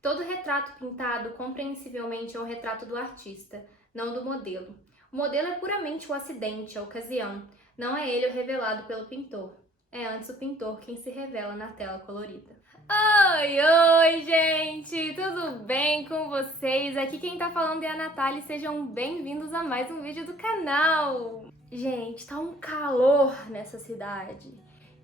Todo retrato pintado compreensivelmente é um retrato do artista, não do modelo. O modelo é puramente o acidente, a ocasião. Não é ele o revelado pelo pintor. É antes o pintor quem se revela na tela colorida. Oi, oi, gente! Tudo bem com vocês? Aqui quem tá falando é a Natália e sejam bem-vindos a mais um vídeo do canal! Gente, tá um calor nessa cidade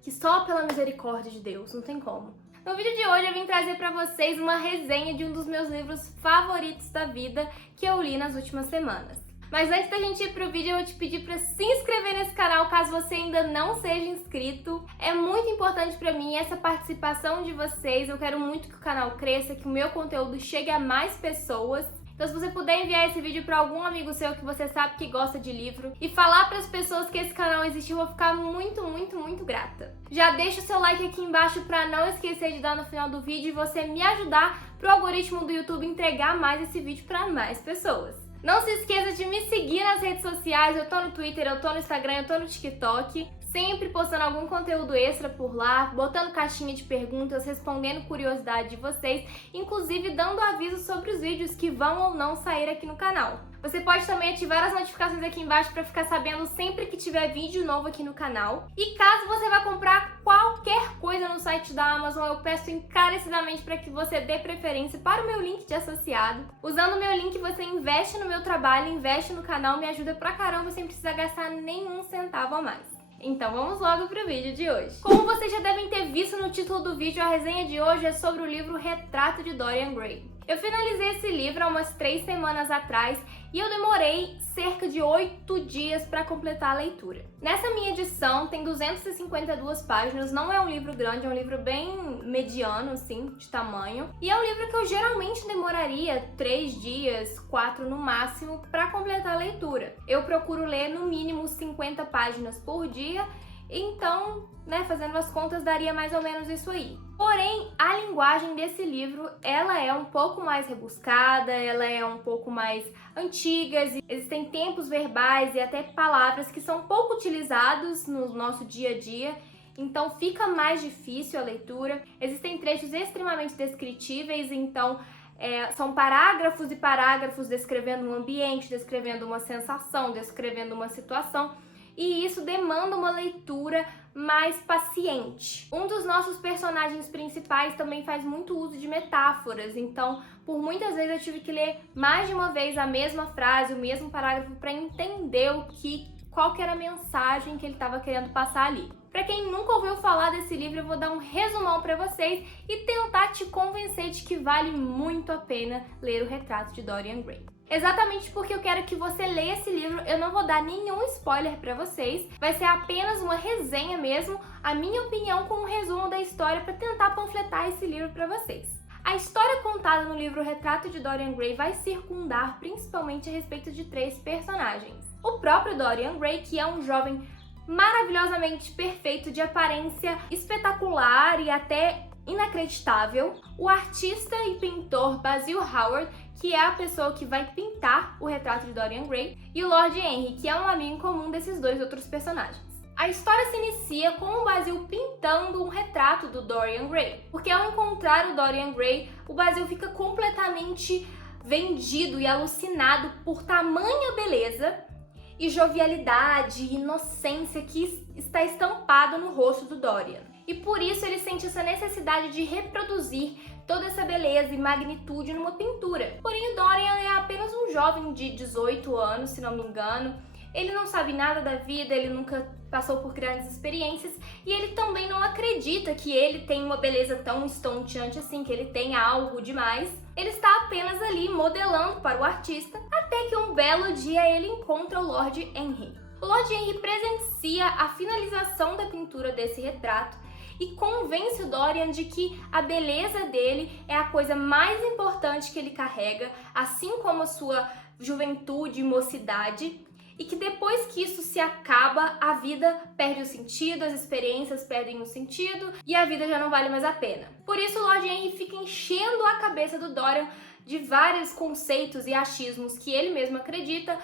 que só pela misericórdia de Deus, não tem como. No vídeo de hoje eu vim trazer pra vocês uma resenha de um dos meus livros favoritos da vida que eu li nas últimas semanas. Mas antes da gente ir pro vídeo, eu vou te pedir pra se inscrever nesse canal caso você ainda não seja inscrito. É muito importante pra mim essa participação de vocês. Eu quero muito que o canal cresça, que o meu conteúdo chegue a mais pessoas. Então, se você puder enviar esse vídeo para algum amigo seu que você sabe que gosta de livro e falar para as pessoas que esse canal existe, eu vou ficar muito grata. Já deixa o seu like aqui embaixo para não esquecer de dar no final do vídeo e você me ajudar para o algoritmo do YouTube entregar mais esse vídeo para mais pessoas. Não se esqueça de me seguir nas redes sociais, eu tô no Twitter, eu tô no Instagram, eu tô no TikTok, sempre postando algum conteúdo extra por lá, botando caixinha de perguntas, respondendo curiosidade de vocês, inclusive dando aviso sobre os vídeos que vão ou não sair aqui no canal. Você pode também ativar as notificações aqui embaixo para ficar sabendo sempre que tiver vídeo novo aqui no canal. E caso você vá comprar qualquer coisa no site da Amazon, eu peço encarecidamente para que você dê preferência para o meu link de associado. Usando o meu link, você investe no meu trabalho, investe no canal, me ajuda pra caramba sem precisar gastar nenhum centavo a mais. Então vamos logo pro vídeo de hoje. Como vocês já devem ter visto no título do vídeo, a resenha de hoje é sobre o livro Retrato de Dorian Gray. Eu finalizei esse livro há umas 3 semanas atrás e eu demorei cerca de 8 dias para completar a leitura. Nessa minha edição tem 252 páginas, não é um livro grande, é um livro bem mediano, assim, de tamanho. E é um livro que eu geralmente demoraria 3 dias, 4 no máximo, para completar a leitura. Eu procuro ler no mínimo 50 páginas por dia, então, fazendo as contas, daria mais ou menos isso aí. Porém, a linguagem desse livro, ela é um pouco mais rebuscada, ela é um pouco mais antiga, existem tempos verbais e até palavras que são pouco utilizados no nosso dia a dia, então fica mais difícil a leitura. Existem trechos extremamente descritíveis, então são parágrafos e parágrafos descrevendo um ambiente, descrevendo uma sensação, descrevendo uma situação. E isso demanda uma leitura mais paciente. Um dos nossos personagens principais também faz muito uso de metáforas, então por muitas vezes eu tive que ler mais de uma vez a mesma frase, o mesmo parágrafo para entender qual que era a mensagem que ele estava querendo passar ali. Para quem nunca ouviu falar desse livro, eu vou dar um resumão para vocês e tentar te convencer de que vale muito a pena ler o Retrato de Dorian Gray. Exatamente porque eu quero que você leia esse livro, eu não vou dar nenhum spoiler pra vocês, vai ser apenas uma resenha mesmo, a minha opinião com um resumo da história para tentar panfletar esse livro pra vocês. A história contada no livro Retrato de Dorian Gray vai circundar principalmente a respeito de 3 personagens. O próprio Dorian Gray, que é um jovem maravilhosamente perfeito, de aparência espetacular e até inacreditável, o artista e pintor Basil Hallward, que é a pessoa que vai pintar o retrato de Dorian Gray, e o Lord Henry, que é um amigo em comum desses 2 outros personagens. A história se inicia com o Basil pintando um retrato do Dorian Gray, porque ao encontrar o Dorian Gray, o Basil fica completamente vendido e alucinado por tamanha beleza e jovialidade e inocência que está estampado no rosto do Dorian. E por isso ele sente essa necessidade de reproduzir toda essa beleza e magnitude numa pintura. Porém, o Dorian é apenas um jovem de 18 anos, se não me engano. Ele não sabe nada da vida, ele nunca passou por grandes experiências e ele também não acredita que ele tem uma beleza tão estonteante assim, que ele tem algo demais. Ele está apenas ali modelando para o artista, até que um belo dia ele encontra o Lord Henry. O Lord Henry presencia a finalização da pintura desse retrato e convence o Dorian de que a beleza dele é a coisa mais importante que ele carrega, assim como a sua juventude e mocidade, e que depois que isso se acaba, a vida perde o sentido, as experiências perdem o sentido e a vida já não vale mais a pena. Por isso, o Lord Henry fica enchendo a cabeça do Dorian de vários conceitos e achismos que ele mesmo acredita,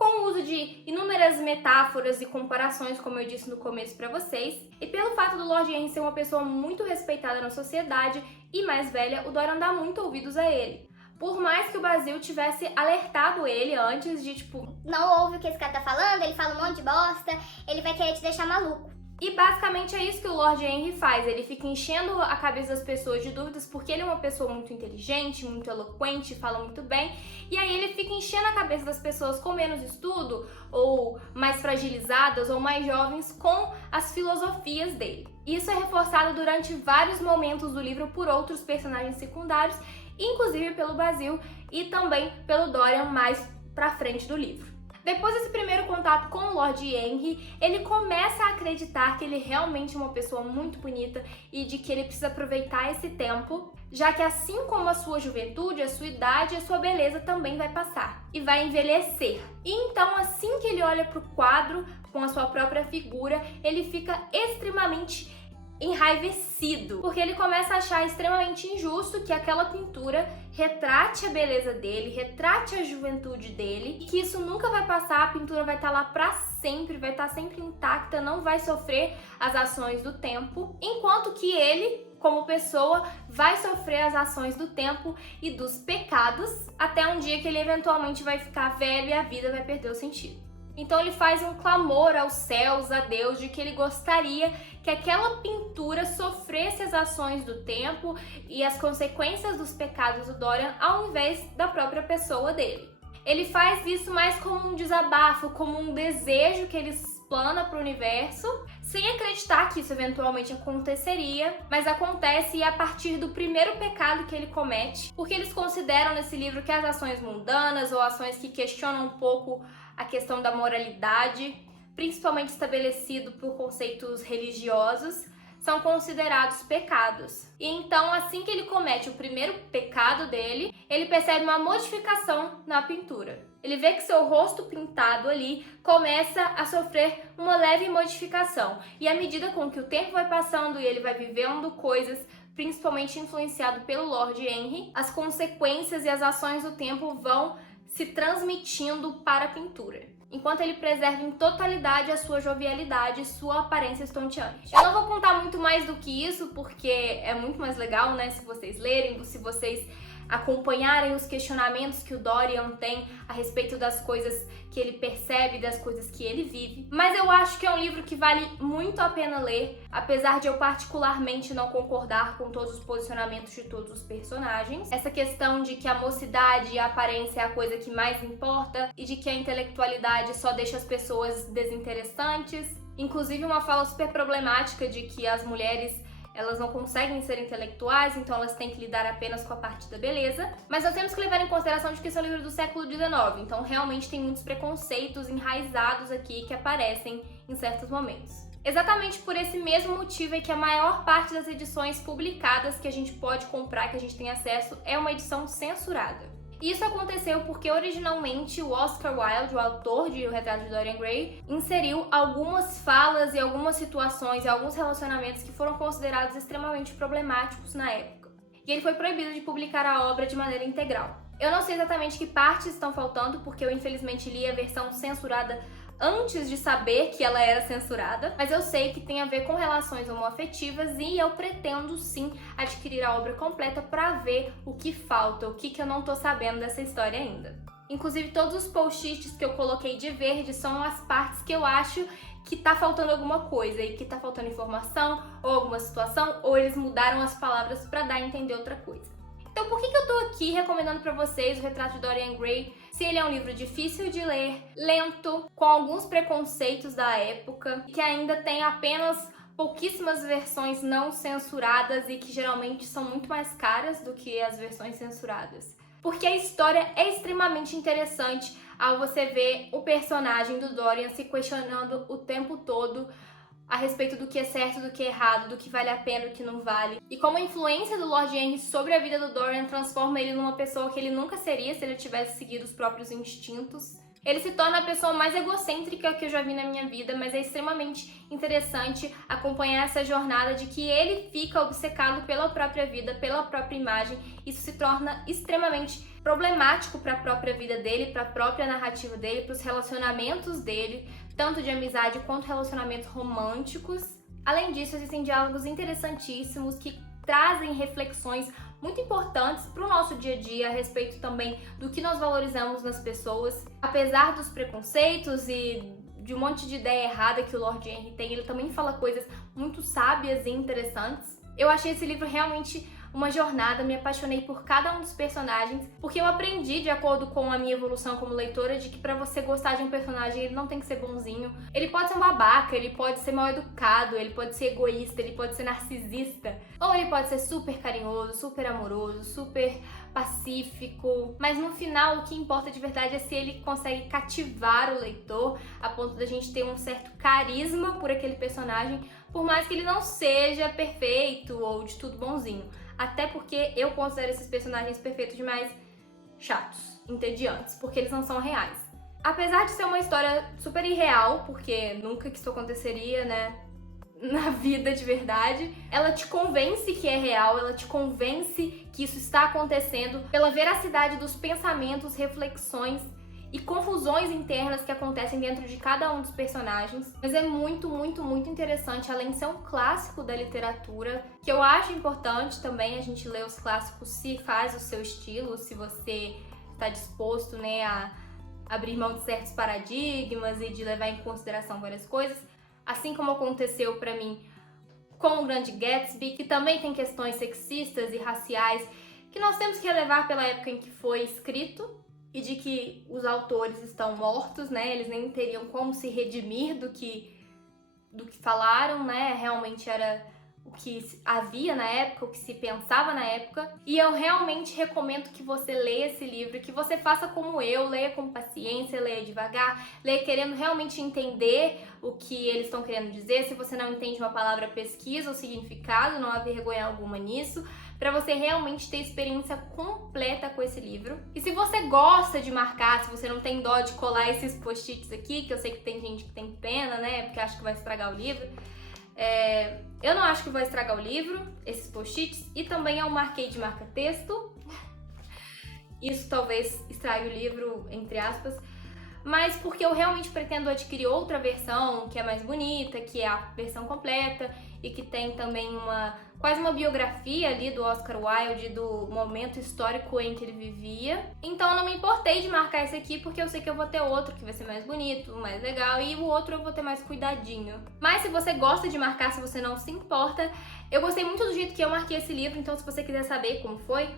com o uso de inúmeras metáforas e comparações, como eu disse no começo para vocês. E pelo fato do Lord Henry ser uma pessoa muito respeitada na sociedade, e mais velha, o Dorian dá muito ouvidos a ele. Por mais que o Basil tivesse alertado ele antes de, não ouve o que esse cara tá falando, ele fala um monte de bosta, ele vai querer te deixar maluco. E basicamente é isso que o Lord Henry faz, ele fica enchendo a cabeça das pessoas de dúvidas porque ele é uma pessoa muito inteligente, muito eloquente, fala muito bem, e aí ele fica enchendo a cabeça das pessoas com menos estudo, ou mais fragilizadas, ou mais jovens, com as filosofias dele. Isso é reforçado durante vários momentos do livro por outros personagens secundários, inclusive pelo Basil e também pelo Dorian mais pra frente do livro. Depois desse primeiro contato com o Lord Henry, ele começa a acreditar que ele realmente é uma pessoa muito bonita e de que ele precisa aproveitar esse tempo, já que assim como a sua juventude, a sua idade, a sua beleza também vai passar e vai envelhecer. E então, assim que ele olha para o quadro com a sua própria figura, ele fica extremamente enraivecido, porque ele começa a achar extremamente injusto que aquela pintura retrate a beleza dele, retrate a juventude dele, e que isso nunca vai passar, a pintura vai estar lá pra sempre, vai estar sempre intacta, não vai sofrer as ações do tempo, enquanto que ele, como pessoa, vai sofrer as ações do tempo e dos pecados, até um dia que ele eventualmente vai ficar velho e a vida vai perder o sentido. Então ele faz um clamor aos céus, a Deus, de que ele gostaria que aquela pintura sofresse as ações do tempo e as consequências dos pecados do Dorian ao invés da própria pessoa dele. Ele faz isso mais como um desabafo, como um desejo que ele explana para o universo, sem acreditar que isso eventualmente aconteceria, mas acontece a partir do primeiro pecado que ele comete, porque eles consideram nesse livro que as ações mundanas ou ações que questionam um pouco a questão da moralidade, principalmente estabelecido por conceitos religiosos, são considerados pecados. E então, assim que ele comete o primeiro pecado dele, ele percebe uma modificação na pintura. Ele vê que seu rosto pintado ali começa a sofrer uma leve modificação. E à medida com que o tempo vai passando e ele vai vivendo coisas, principalmente influenciado pelo Lord Henry, as consequências e as ações do tempo vão se transmitindo para a pintura, enquanto ele preserva em totalidade a sua jovialidade e sua aparência estonteante. Eu não vou contar muito mais do que isso, porque é muito mais legal, né, se vocês lerem, se vocês acompanharem os questionamentos que o Dorian tem a respeito das coisas que ele percebe, das coisas que ele vive. Mas eu acho que é um livro que vale muito a pena ler, apesar de eu particularmente não concordar com todos os posicionamentos de todos os personagens. Essa questão de que a mocidade e a aparência é a coisa que mais importa e de que a intelectualidade só deixa as pessoas desinteressantes. Inclusive uma fala super problemática de que as mulheres elas não conseguem ser intelectuais, então elas têm que lidar apenas com a parte da beleza. Mas nós temos que levar em consideração de que esse é um livro do século XIX, então realmente tem muitos preconceitos enraizados aqui que aparecem em certos momentos. Exatamente por esse mesmo motivo é que a maior parte das edições publicadas que a gente pode comprar, que a gente tem acesso, é uma edição censurada. Isso aconteceu porque originalmente o Oscar Wilde, o autor de O Retrato de Dorian Gray, inseriu algumas falas e algumas situações e alguns relacionamentos que foram considerados extremamente problemáticos na época. E ele foi proibido de publicar a obra de maneira integral. Eu não sei exatamente que partes estão faltando, porque eu infelizmente li a versão censurada antes de saber que ela era censurada, mas eu sei que tem a ver com relações homoafetivas e eu pretendo sim adquirir a obra completa para ver o que falta, o que eu não tô sabendo dessa história ainda. Inclusive todos os post-its que eu coloquei de verde são as partes que eu acho que tá faltando alguma coisa e que tá faltando informação ou alguma situação, ou eles mudaram as palavras para dar a entender outra coisa. Então por que eu tô aqui recomendando para vocês O Retrato de Dorian Gray, se ele é um livro difícil de ler, lento, com alguns preconceitos da época, que ainda tem apenas pouquíssimas versões não censuradas e que geralmente são muito mais caras do que as versões censuradas? Porque a história é extremamente interessante ao você ver o personagem do Dorian se questionando o tempo todo a respeito do que é certo, do que é errado, do que vale a pena, do que não vale. E como a influência do Lord Henry sobre a vida do Dorian transforma ele numa pessoa que ele nunca seria se ele tivesse seguido os próprios instintos. Ele se torna a pessoa mais egocêntrica que eu já vi na minha vida, mas é extremamente interessante acompanhar essa jornada de que ele fica obcecado pela própria vida, pela própria imagem. Isso se torna extremamente problemático para a própria vida dele, para a própria narrativa dele, para os relacionamentos dele, tanto de amizade quanto relacionamentos românticos. Além disso, existem diálogos interessantíssimos que trazem reflexões muito importantes para o nosso dia a dia a respeito também do que nós valorizamos nas pessoas. Apesar dos preconceitos e de um monte de ideia errada que o Lord Henry tem, ele também fala coisas muito sábias e interessantes. Eu achei esse livro realmente uma jornada, me apaixonei por cada um dos personagens, porque eu aprendi, de acordo com a minha evolução como leitora, de que pra você gostar de um personagem, ele não tem que ser bonzinho. Ele pode ser um babaca, ele pode ser mal educado, ele pode ser egoísta, ele pode ser narcisista, ou ele pode ser super carinhoso, super amoroso, super pacífico. Mas no final, o que importa de verdade é se ele consegue cativar o leitor a ponto da gente ter um certo carisma por aquele personagem, por mais que ele não seja perfeito ou de tudo bonzinho. Até porque eu considero esses personagens perfeitos demais chatos, entediantes, porque eles não são reais. Apesar de ser uma história super irreal, porque nunca que isso aconteceria, né, na vida de verdade, ela te convence que é real, ela te convence que isso está acontecendo pela veracidade dos pensamentos, reflexões e confusões internas que acontecem dentro de cada um dos personagens. Mas é muito, muito, muito interessante, além de ser um clássico da literatura, que eu acho importante também a gente ler os clássicos se faz o seu estilo, se você está disposto, né, a abrir mão de certos paradigmas e de levar em consideração várias coisas, assim como aconteceu pra mim com o Grande Gatsby, que também tem questões sexistas e raciais que nós temos que relevar pela época em que foi escrito, e de que os autores estão mortos, né? Eles nem teriam como se redimir do que falaram, né? Realmente era o que havia na época, o que se pensava na época. E eu realmente recomendo que você leia esse livro, que você faça como eu, leia com paciência, leia devagar, leia querendo realmente entender o que eles estão querendo dizer. Se você não entende uma palavra, pesquisa o significado, não há vergonha alguma nisso, para você realmente ter experiência completa com esse livro. E se você gosta de marcar, se você não tem dó de colar esses post-its aqui, que eu sei que tem gente que tem pena, né, porque acha que vai estragar o livro, eu não acho que vai estragar o livro, esses post-its, e também eu marquei de marca-texto. Isso talvez estrague o livro, entre aspas, mas porque eu realmente pretendo adquirir outra versão que é mais bonita, que é a versão completa e que tem também quase uma biografia ali do Oscar Wilde, do momento histórico em que ele vivia. Então eu não me importei de marcar esse aqui porque eu sei que eu vou ter outro que vai ser mais bonito, mais legal, e o outro eu vou ter mais cuidadinho. Mas se você gosta de marcar, se você não se importa, eu gostei muito do jeito que eu marquei esse livro, então se você quiser saber como foi,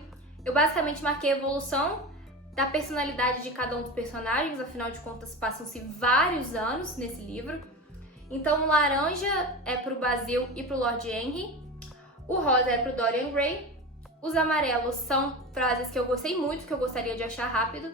eu basicamente marquei a evolução da personalidade de cada um dos personagens, afinal de contas passam-se vários anos nesse livro. Então o laranja é pro Basil e pro Lord Henry, o rosa é pro Dorian Gray, os amarelos são frases que eu gostei muito, que eu gostaria de achar rápido,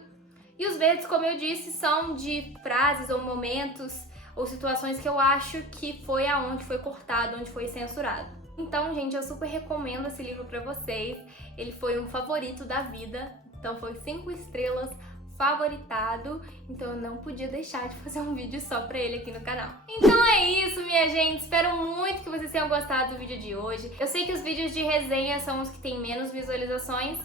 e os verdes, como eu disse, são de frases ou momentos ou situações que eu acho que foi aonde foi cortado, onde foi censurado. Então, gente, eu super recomendo esse livro pra vocês, ele foi um favorito da vida. Então foi 5 estrelas, favoritado, então eu não podia deixar de fazer um vídeo só pra ele aqui no canal. Então é isso, minha gente, espero muito que vocês tenham gostado do vídeo de hoje. Eu sei que os vídeos de resenha são os que têm menos visualizações,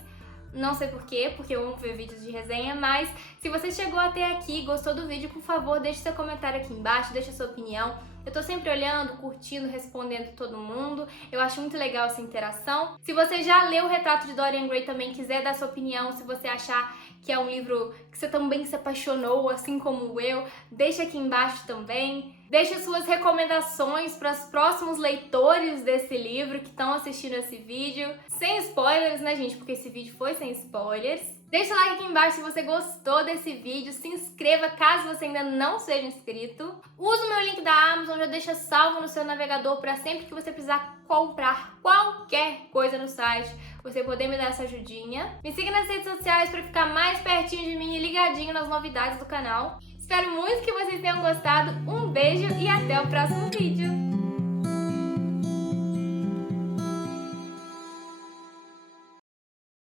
não sei porquê, porque eu amo ver vídeos de resenha, mas se você chegou até aqui e gostou do vídeo, por favor, deixe seu comentário aqui embaixo, deixe a sua opinião. Eu tô sempre olhando, curtindo, respondendo todo mundo. Eu acho muito legal essa interação. Se você já leu o Retrato de Dorian Gray também, quiser dar sua opinião, se você achar que é um livro que você também se apaixonou, assim como eu, deixa aqui embaixo também. Deixe suas recomendações para os próximos leitores desse livro que estão assistindo esse vídeo. Sem spoilers, né, gente? Porque esse vídeo foi sem spoilers. Deixa o like aqui embaixo se você gostou desse vídeo, se inscreva caso você ainda não seja inscrito. Use o meu link da Amazon, já deixa salvo no seu navegador para sempre que você precisar comprar qualquer coisa no site, você poder me dar essa ajudinha. Me siga nas redes sociais para ficar mais pertinho de mim e ligadinho nas novidades do canal. Espero muito que vocês tenham gostado, um beijo e até o próximo vídeo!